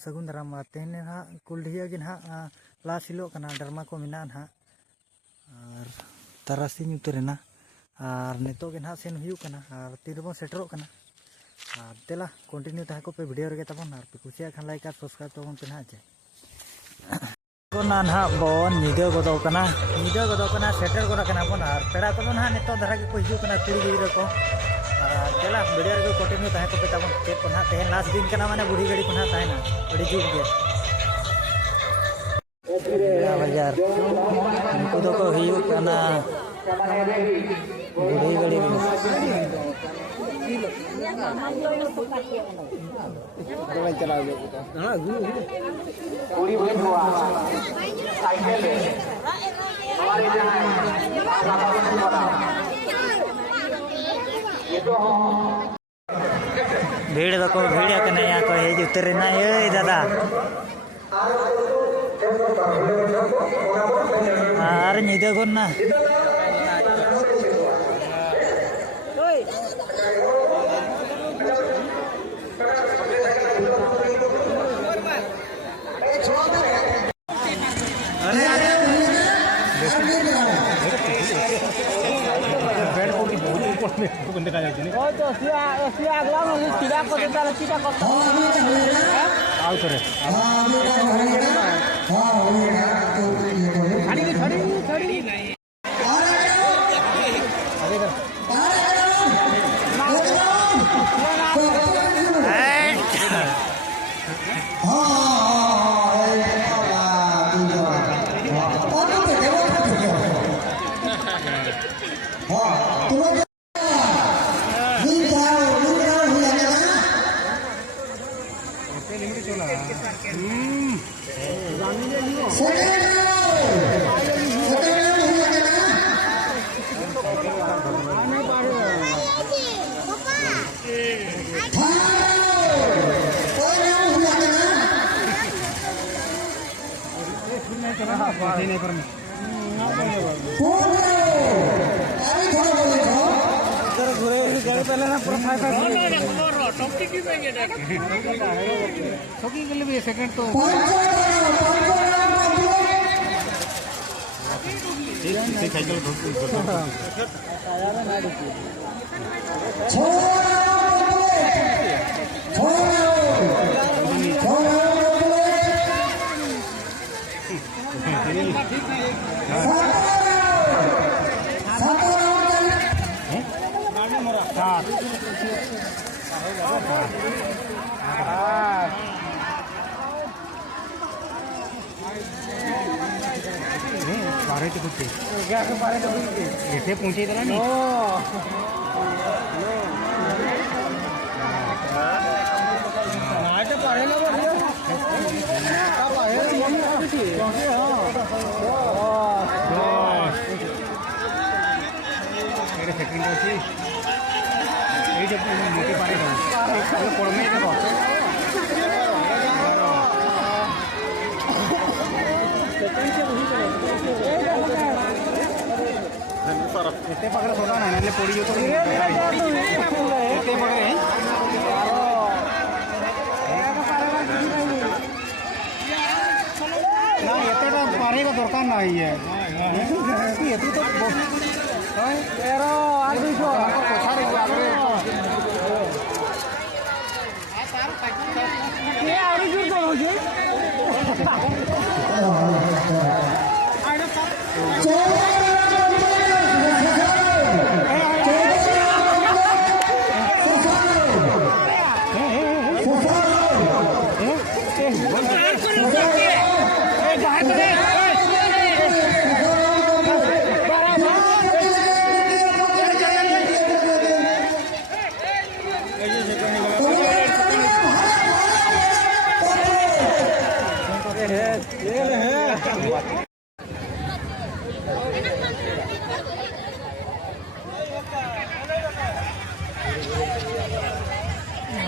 सगुन दाराम तेहन ना कुल्डिया के ना लास्ट हिलोग डरमा को मेना ना और तारासिंग उतरेना और नितो के ना सेन हुयुकना और तीरबो सेटरो कना और तेला कंटिन्यू तहा को पे वीडियो रे तबन और पे कुसिया खान लाइक और सब्सक्राइब तबन पे ना जे को ना ना बोन निदे गदो कना सेटर गदो कना बोन और पेड़ा तबन ना नितो धरा के को हिजुकना कुड़ी गिरा को तेला वीडियो रे कंटिन्यू तहा को पे तबन चेक को ना तेहन लास्ट दिन कना माने बुढ़ी गड़ी को ना ताहेना बड़ी जुग गे बाजार उनको दो को हिजुकना बुढ़ी गड़ी भीड़ दो को भीड़ कने या को हे उतरे ना ए दादा अरे निदे कोन ना सेकंड तो ऐसे पूछे इतना नहीं सेकंड मोटी पारे este pagar soda na le pori yo to este pagar ना este का पारे का दरकार नहीं है ये तो pero algo ako posar agre ये आरी जुर को हो जे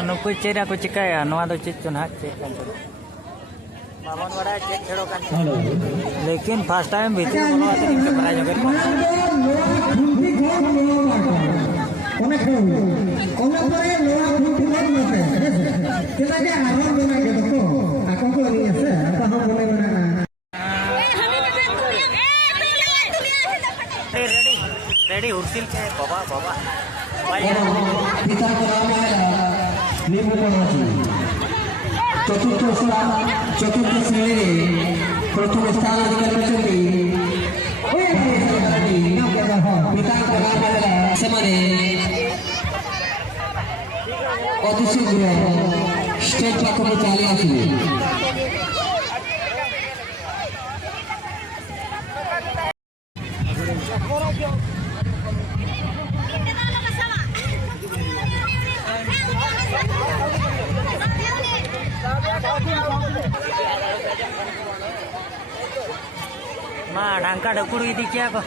नुकु चेरा को चिकाया नवा दो चेक चुना चेक कर बाबन बड़ा चेक खेड़ो कर लेकिन फर्स्ट टाइम भीतर बोलो आते नहीं कैमरा जगह को कोने खेल कोने पर ये लोहा फुट मत मत केना के आराम देना के देखो रेडी उर्सिल के बाबा बाबा পিতা নিম্ন চতুর্থ শ্রেণীরে প্রথম স্থান অধিকার করেছেন ପିତାଙ୍କ ନାମ ହେଲା ସେମାନେ ଅତି ଶୀଘ୍ର ଷ୍ଟେଜ୍ ପାଖକୁ ଚାଲି ଆସିବେ। माँ ढंका ढकुड़ दी क्या को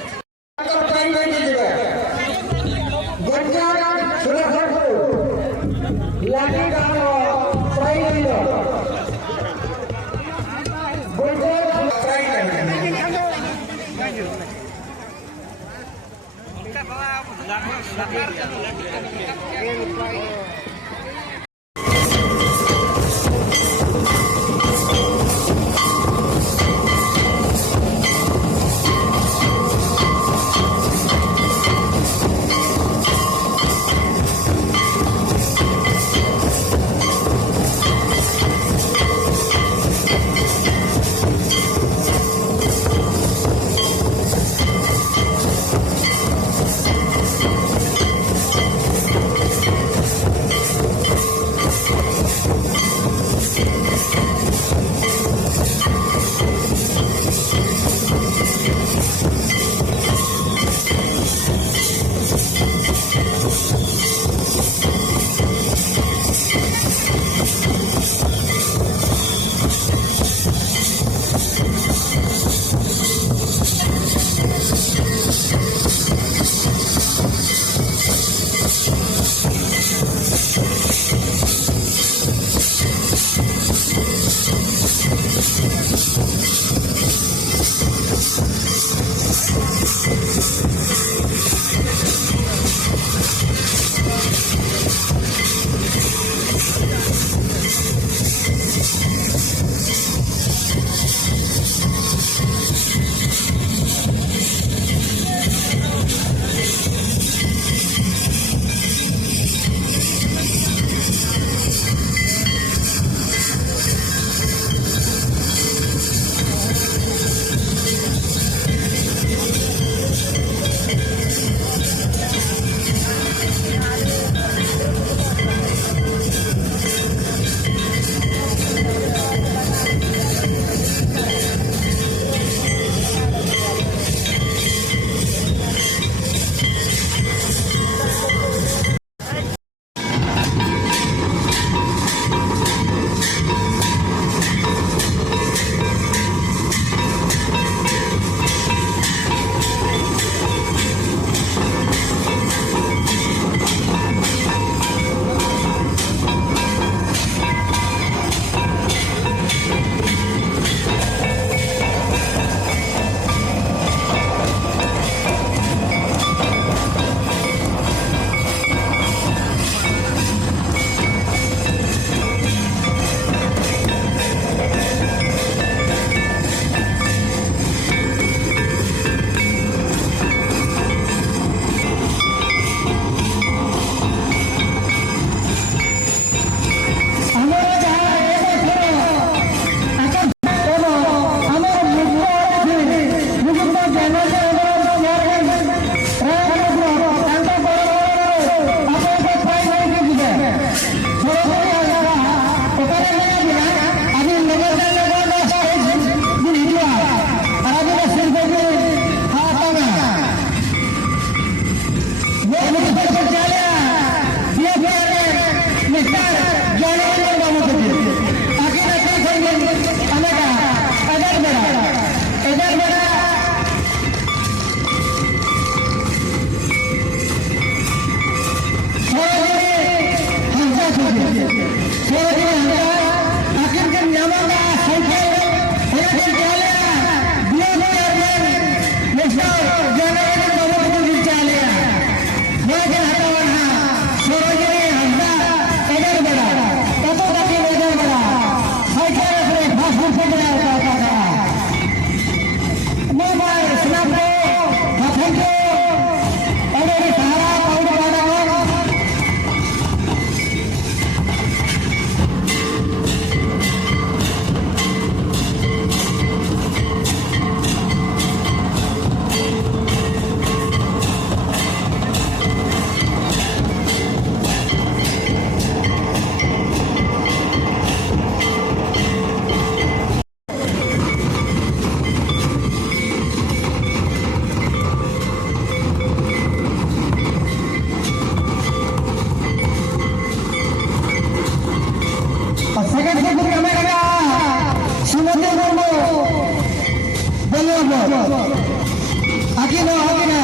ଆଗେ ନ ଆଗେ ନା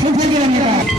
ସେଠି